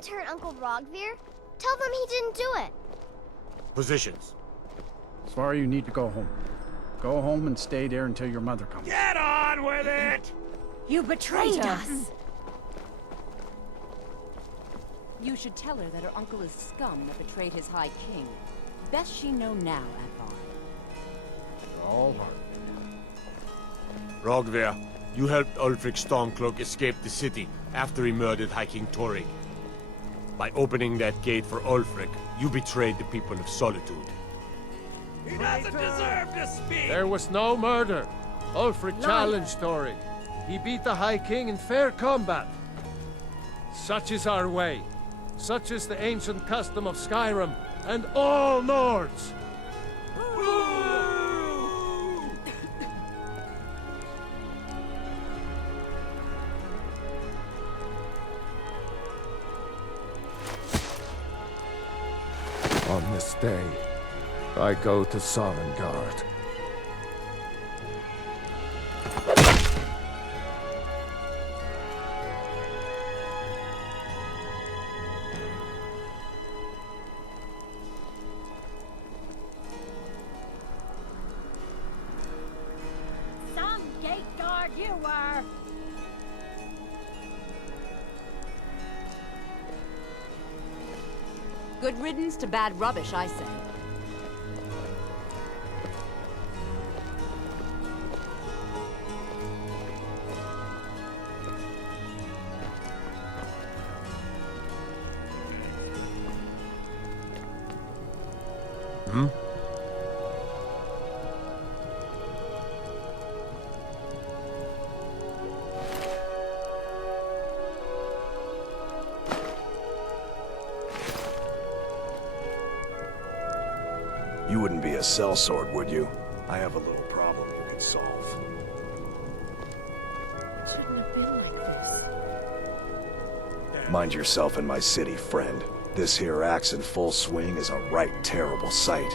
can't hurt Uncle Rogvir. Tell them he didn't do it. Positions. Svar, you need to go home. Go home and stay there until your mother comes. Get on with it! You betrayed us! You should tell her that her uncle is scum that betrayed his High King. Best she know now, Advar. All right. Rogvir, you helped Ulfric Stormcloak escape the city after he murdered High King Torrig. By opening that gate for Ulfric, you betrayed the people of Solitude. He doesn't deserve to speak! There was no murder. Ulfric challenged Torrig. He beat the High King in fair combat. Such is our way. Such is the ancient custom of Skyrim and all Nords. On this day, I go to Sovngarde. Some gate guard you were! Good riddance to bad rubbish, I say. You wouldn't be a sellsword, would you? I have a little problem you could solve. Shouldn't have been like this. Mind yourself in my city, friend. This here axe in full swing is a right terrible sight.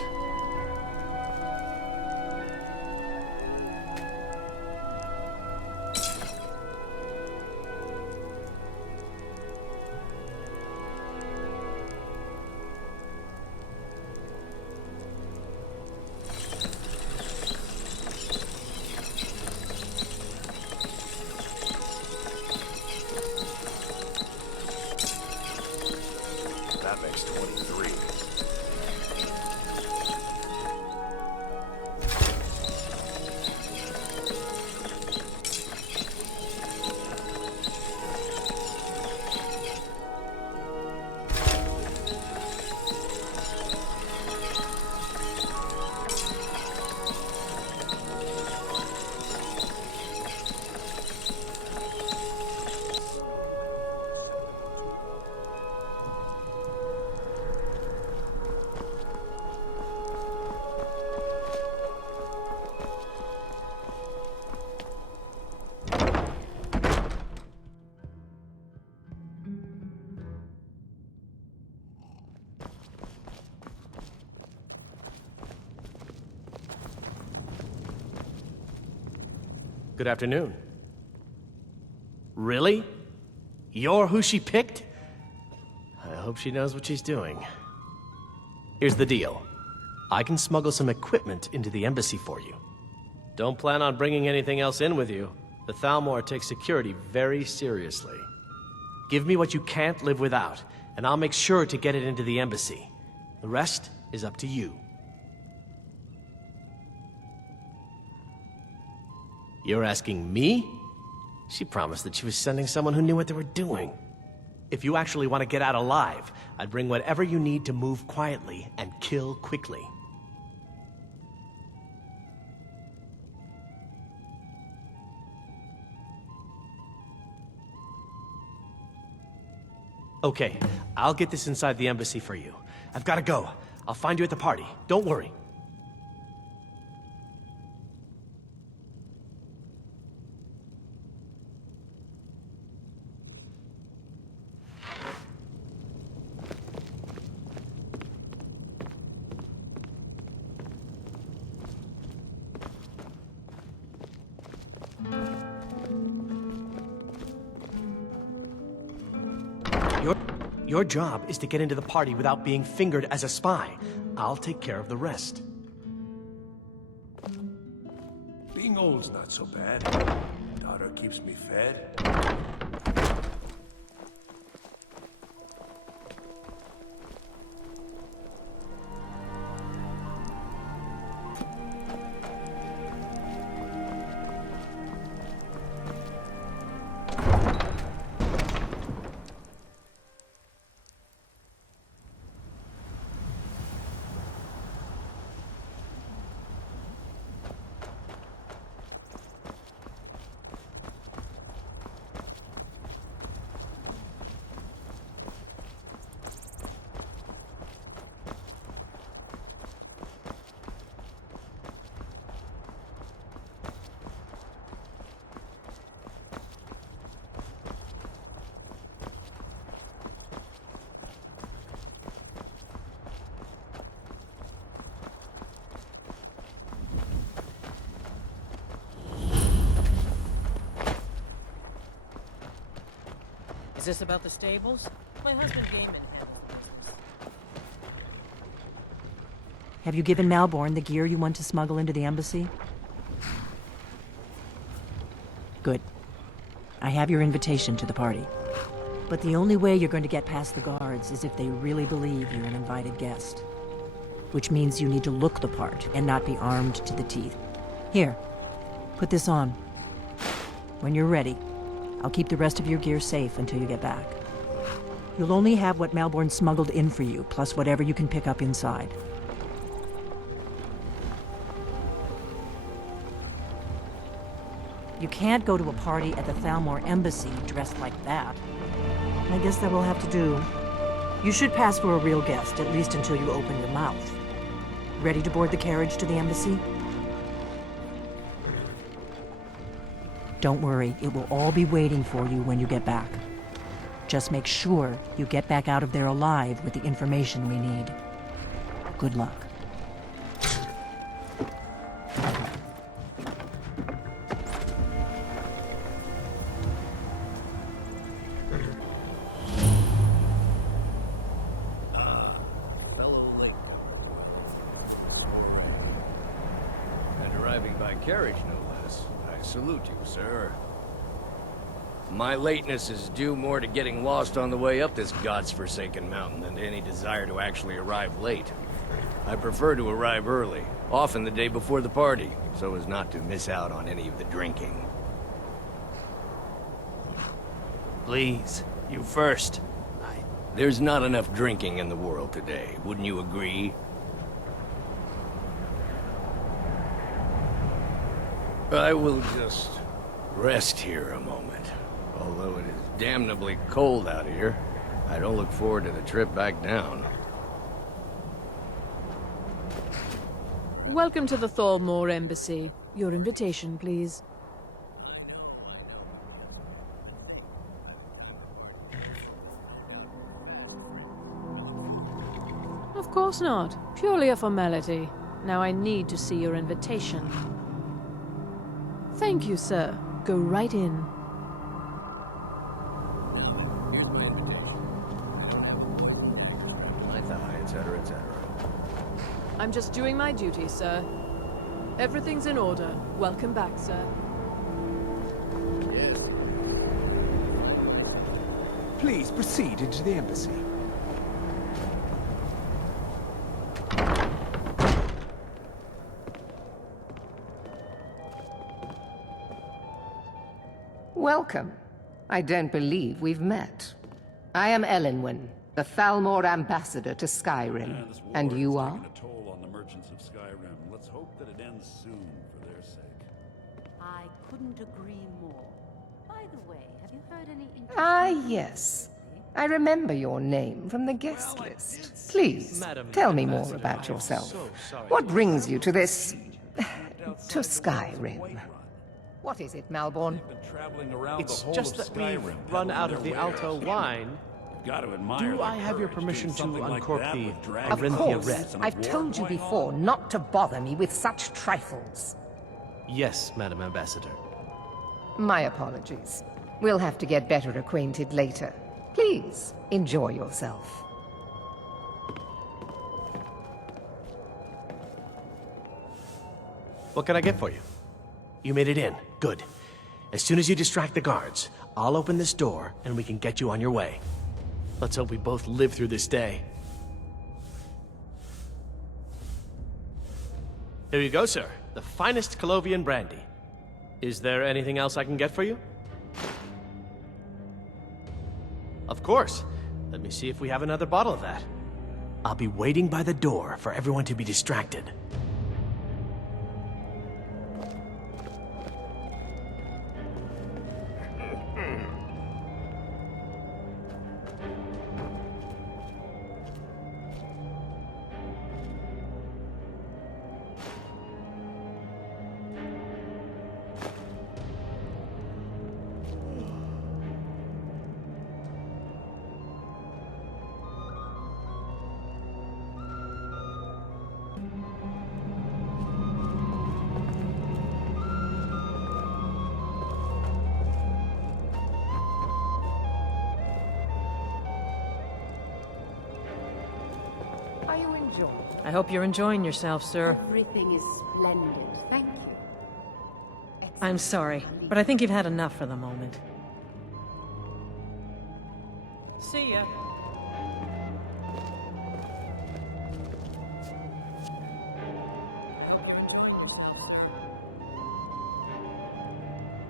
That makes 23. Good afternoon. Really? You're who she picked? I hope she knows what she's doing. Here's the deal. I can smuggle some equipment into the embassy for you. Don't plan on bringing anything else in with you. The Thalmor takes security very seriously. Give me what you can't live without, and I'll make sure to get it into the embassy. The rest is up to you. You're asking me? She promised that she was sending someone who knew what they were doing. If you actually want to get out alive, I'd bring whatever you need to move quietly and kill quickly. Okay, I'll get this inside the embassy for you. I've got to go. I'll find you at the party. Don't worry. Your job is to get into the party without being fingered as a spy. I'll take care of the rest. Being old's not so bad. Daughter keeps me fed. Is this about the stables? My husband came in. Have you given Malborn the gear you want to smuggle into the embassy? Good. I have your invitation to the party. But the only way you're going to get past the guards is if they really believe you're an invited guest. Which means you need to look the part and not be armed to the teeth. Here, put this on. When you're ready, I'll keep the rest of your gear safe until you get back. You'll only have what Malborn smuggled in for you, plus whatever you can pick up inside. You can't go to a party at the Thalmor Embassy dressed like that. I guess that will have to do. You should pass for a real guest, at least until you open your mouth. Ready to board the carriage to the embassy? Don't worry, it will all be waiting for you when you get back. Just make sure you get back out of there alive with the information we need. Good luck. Fellow late. And arriving by carriage, no less. I salute you, sir. My lateness is due more to getting lost on the way up this god's-forsaken mountain than to any desire to actually arrive late. I prefer to arrive early, often the day before the party, so as not to miss out on any of the drinking. Please, you first. There's not enough drinking in the world today, wouldn't you agree? I will just rest here a moment. Although it is damnably cold out here, I don't look forward to the trip back down. Welcome to the Thalmor Embassy. Your invitation, please. Of course not. Purely a formality. Now I need to see your invitation. Thank you, sir. Go right in. Here's my invitation. My thigh, etc., etc. I'm just doing my duty, sir. Everything's in order. Welcome back, sir. Yes. Please proceed into the embassy. Welcome. I don't believe we've met. I am Elenwen, the Thalmor Ambassador to Skyrim. And you are? A toll on the merchants of Skyrim. Let's hope that it ends soon for their sake. I couldn't agree more. By the way, have you heard any Ah, yes. I remember your name from the guest list. Please, tell me more about yourself. What brings you to this... to Skyrim? What is it, Malborn? It's just that we've run out of the Alto wine. Do I have your permission to uncork the Of course. I've told you before not to bother me with such trifles. Yes, Madam Ambassador. My apologies. We'll have to get better acquainted later. Please, enjoy yourself. What can I get for you? You made it in. Good. As soon as you distract the guards, I'll open this door and we can get you on your way. Let's hope we both live through this day. Here you go, sir. The finest Colovian brandy. Is there anything else I can get for you? Of course. Let me see if we have another bottle of that. I'll be waiting by the door for everyone to be distracted. I hope you're enjoying yourself, sir. Everything is splendid, thank you. I'm sorry, but I think you've had enough for the moment. See ya.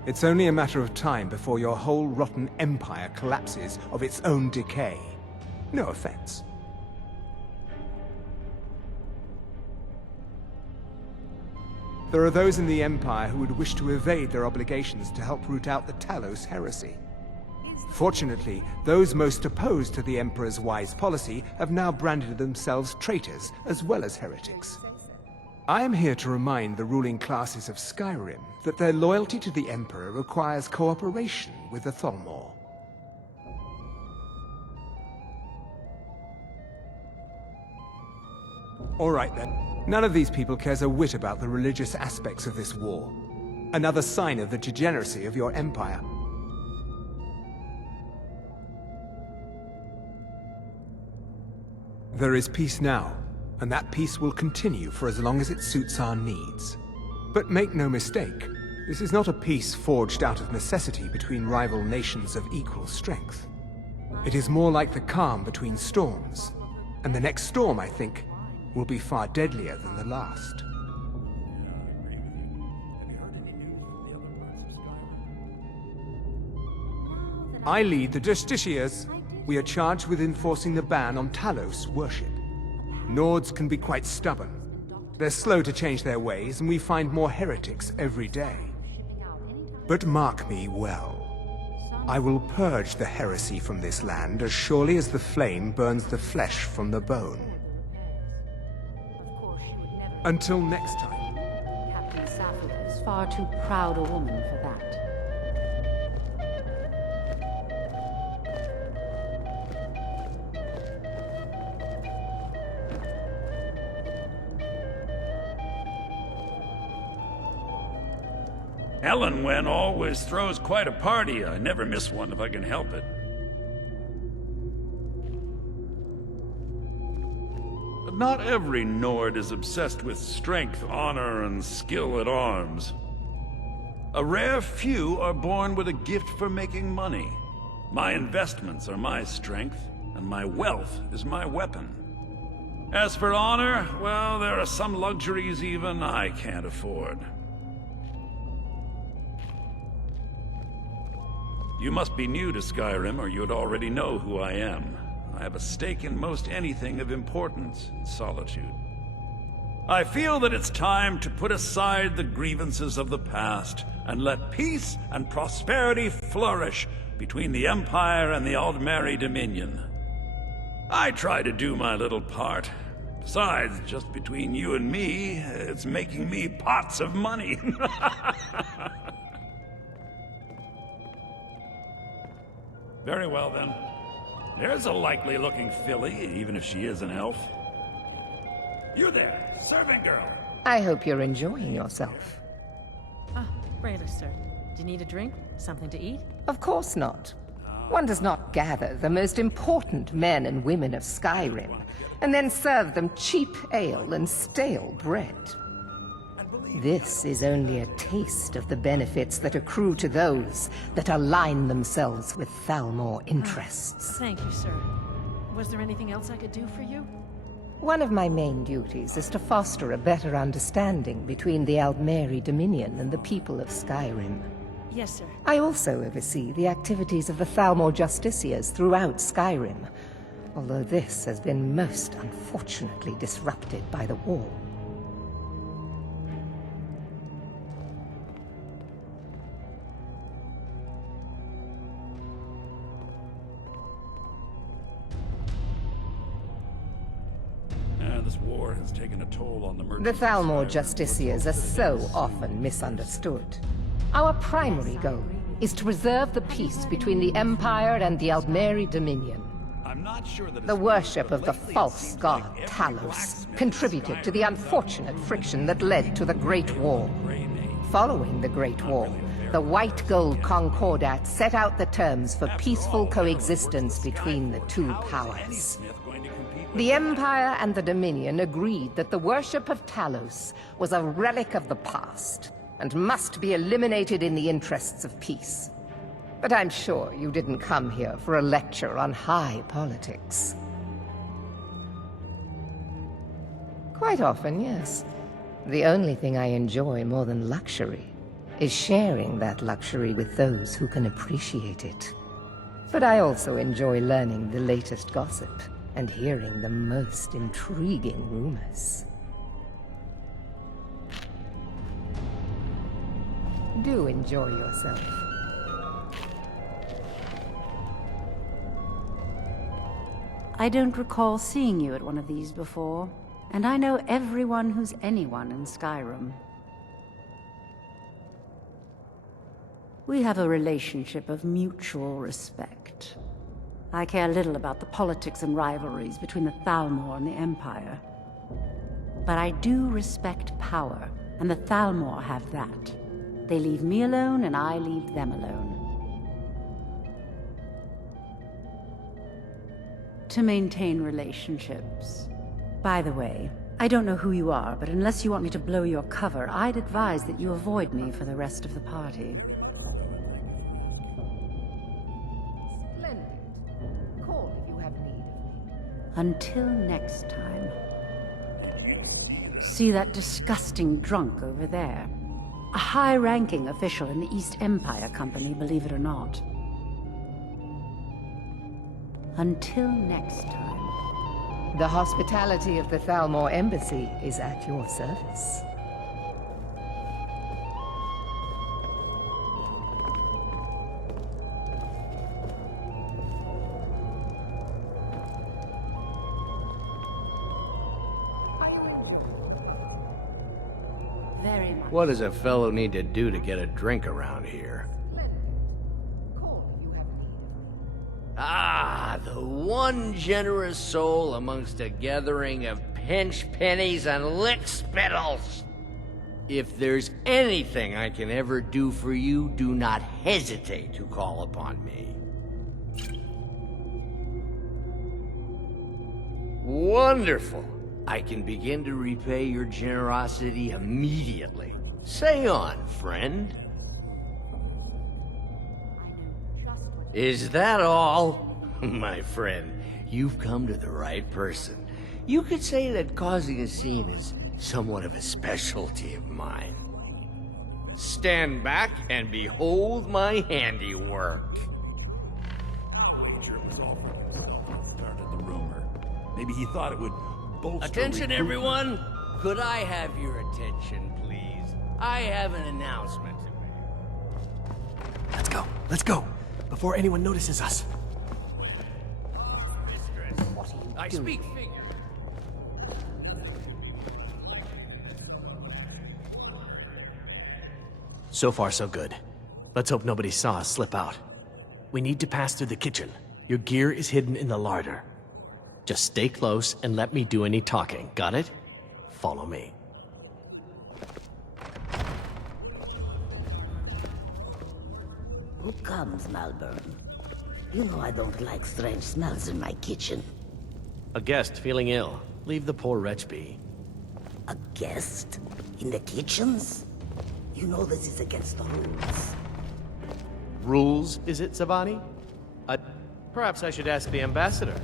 It's only a matter of time before your whole rotten empire collapses of its own decay. No offense. There are those in the Empire who would wish to evade their obligations to help root out the Talos heresy. Fortunately, those most opposed to the Emperor's wise policy have now branded themselves traitors as well as heretics. I am here to remind the ruling classes of Skyrim that their loyalty to the Emperor requires cooperation with the Thalmor. All right then. None of these people cares a whit about the religious aspects of this war. Another sign of the degeneracy of your empire. There is peace now, and that peace will continue for as long as it suits our needs. But make no mistake, this is not a peace forged out of necessity between rival nations of equal strength. It is more like the calm between storms, and the next storm, I think, will be far deadlier than the last. I lead the Justiciars. We are charged with enforcing the ban on Talos worship. Nords can be quite stubborn. They're slow to change their ways, and we find more heretics every day. But mark me well. I will purge the heresy from this land as surely as the flame burns the flesh from the bone. Until next time. Captain Sappho is far too proud a woman for that. Ellen Wen always throws quite a party. I never miss one if I can help it. But not every Nord is obsessed with strength, honor, and skill at arms. A rare few are born with a gift for making money. My investments are my strength, and my wealth is my weapon. As for honor, well, there are some luxuries even I can't afford. You must be new to Skyrim, or you'd already know who I am. I have a stake in most anything of importance in Solitude. I feel that it's time to put aside the grievances of the past and let peace and prosperity flourish between the Empire and the Aldmeri Dominion. I try to do my little part. Besides, just between you and me, it's making me pots of money. Very well, then. There's a likely-looking filly, even if she is an elf. You there, servant girl. I hope you're enjoying yourself. Ah, Brayla, sir. Do you need a drink? Something to eat? Of course not. One does not gather the most important men and women of Skyrim, and then serve them cheap ale and stale bread. This is only a taste of the benefits that accrue to those that align themselves with Thalmor interests. Thank you, sir. Was there anything else I could do for you? One of my main duties is to foster a better understanding between the Aldmeri Dominion and the people of Skyrim. Yes, sir. I also oversee the activities of the Thalmor Justiciars throughout Skyrim, although this has been most unfortunately disrupted by the war. This war has taken a toll on the The merchants. Thalmor Justiciars are so often misunderstood. Our primary goal is to preserve the peace between the Empire and the Aldmeri Dominion. I'm not sure that The worship of the false god Talos contributed to the unfortunate friction that led to the Great War. Following the Great War, the White Gold Concordat set out the terms for peaceful coexistence between the two powers. The Empire and the Dominion agreed that the worship of Talos was a relic of the past and must be eliminated in the interests of peace. But I'm sure you didn't come here for a lecture on high politics. Quite often, yes. The only thing I enjoy more than luxury is sharing that luxury with those who can appreciate it. But I also enjoy learning the latest gossip and hearing the most intriguing rumors. Do enjoy yourself. I don't recall seeing you at one of these before, and I know everyone who's anyone in Skyrim. We have a relationship of mutual respect. I care little about the politics and rivalries between the Thalmor and the Empire. But I do respect power, and the Thalmor have that. They leave me alone, and I leave them alone. To maintain relationships. By the way, I don't know who you are, but unless you want me to blow your cover, I'd advise that you avoid me for the rest of the party. Until next time. See that disgusting drunk over there? A high-ranking official in the East Empire Company, believe it or not. Until next time. The hospitality of the Thalmor Embassy is at your service. What does a fellow need to do to get a drink around here? Ah, the one generous soul amongst a gathering of pinch pennies and lick spittles. If there's anything I can ever do for you, do not hesitate to call upon me. Wonderful. I can begin to repay your generosity immediately. Say on, friend. Is that all? My friend, you've come to the right person. You could say that causing a scene is somewhat of a specialty of mine. Stand back and behold my handiwork. Started the rumor. Maybe he thought it would bolster. Attention, everyone! Could I have your attention, please? I have an announcement to make. Let's go, before anyone notices us. I speak figure. So far, so good. Let's hope nobody saw us slip out. We need to pass through the kitchen. Your gear is hidden in the larder. Just stay close and let me do any talking, got it? Follow me. Who comes, Malborn? You know I don't like strange smells in my kitchen. A guest feeling ill. Leave the poor wretch be. A guest? In the kitchens? You know this is against the rules. Rules, is it, Zavani? Perhaps I should ask the ambassador.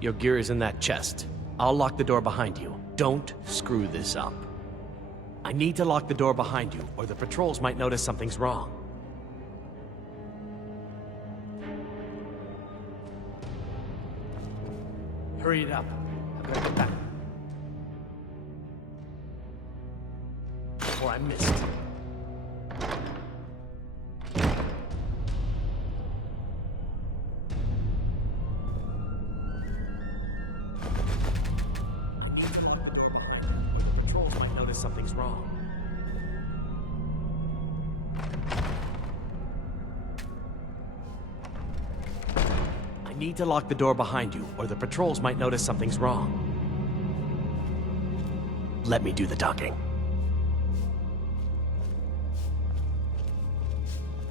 Your gear is in that chest. I'll lock the door behind you. Don't screw this up. I need to lock the door behind you, or the patrols might notice something's wrong. Hurry it up. I've got to get back. Before I missed. The patrols might notice something's wrong. I need to lock the door behind you, or the patrols might notice something's wrong. Let me do the talking.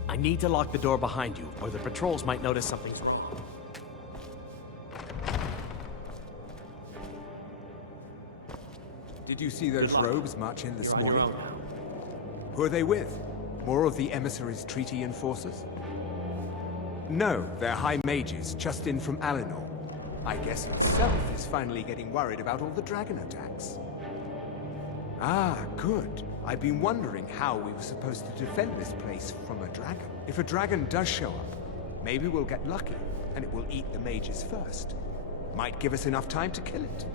I need to lock the door behind you, or the patrols might notice something's wrong. Did you see those robes march in this morning? Who are they with? More of the emissaries' treaty enforcers? No, they're high mages, just in from Alinor. I guess himself is finally getting worried about all the dragon attacks. Ah, good. I've been wondering how we were supposed to defend this place from a dragon. If a dragon does show up, maybe we'll get lucky, and it will eat the mages first. Might give us enough time to kill it.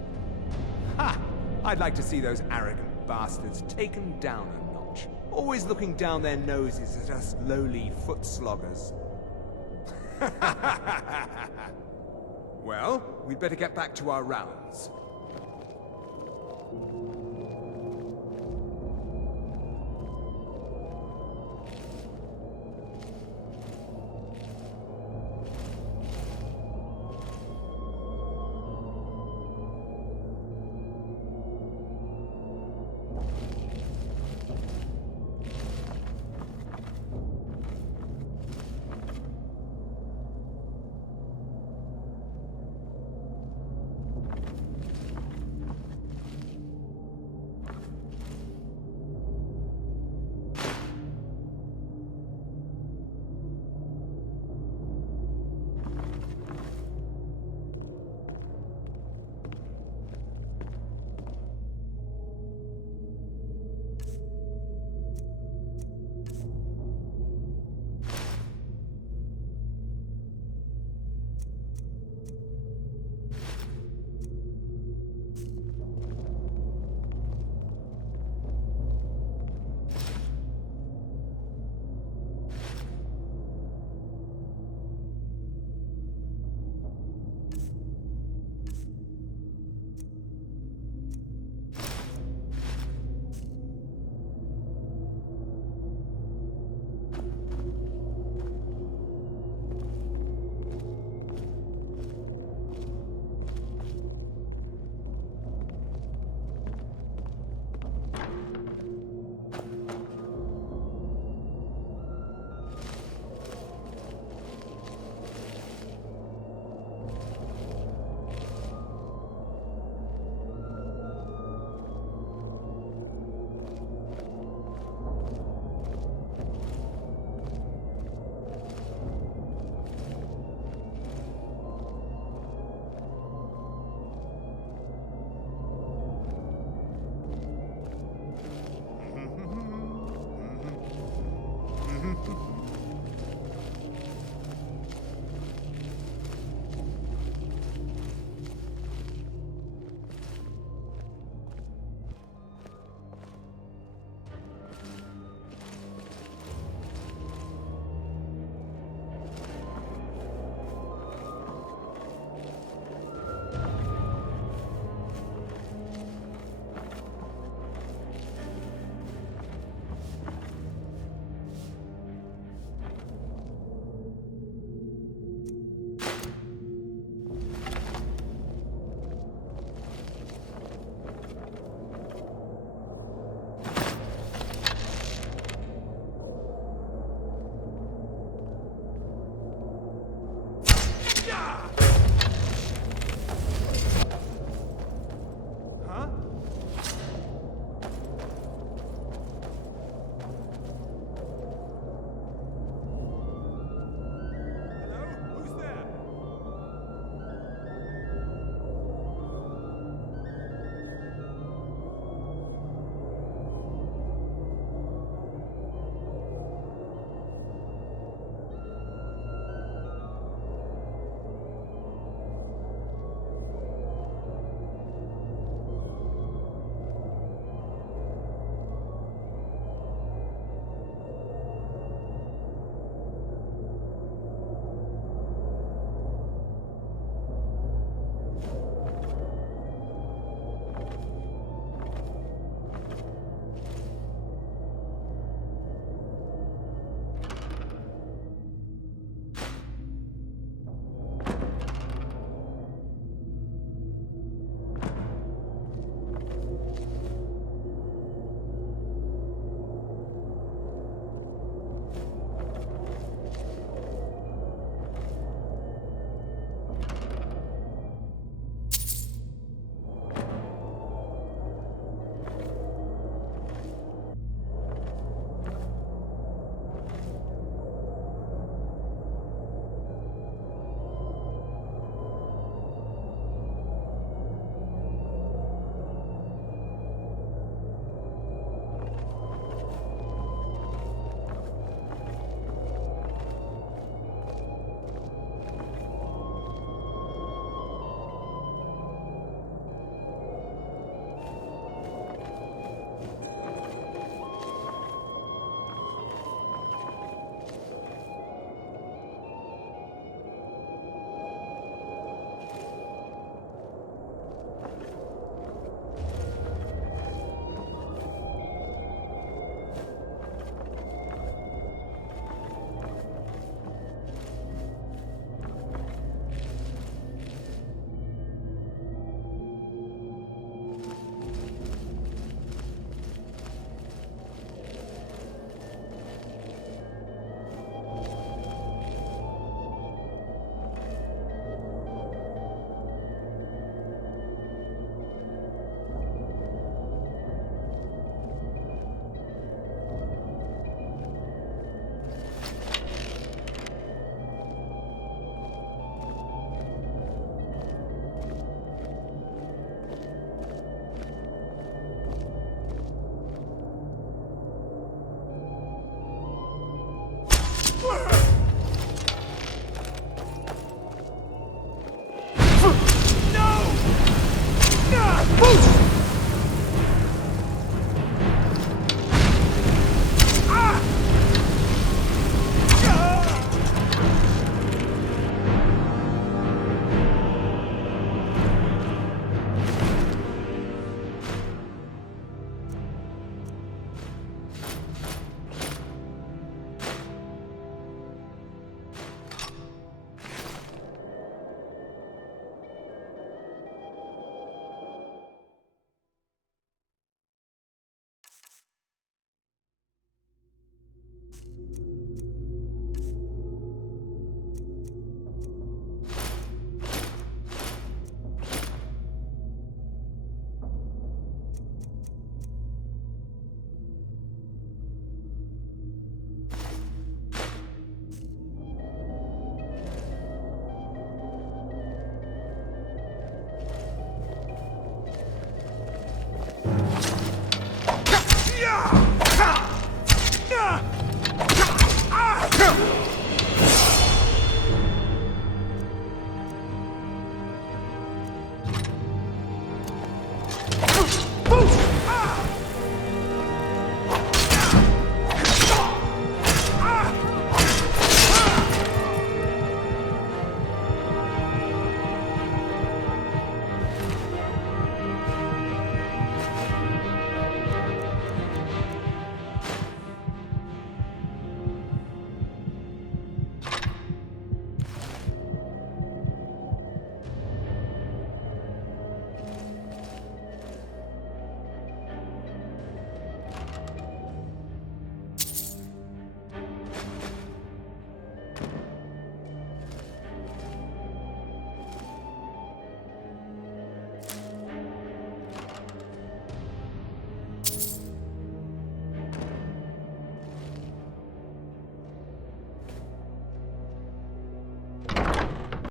Ha! I'd like to see those arrogant bastards taken down a notch. Always looking down their noses at us lowly foot sloggers. Well, we'd better get back to our rounds.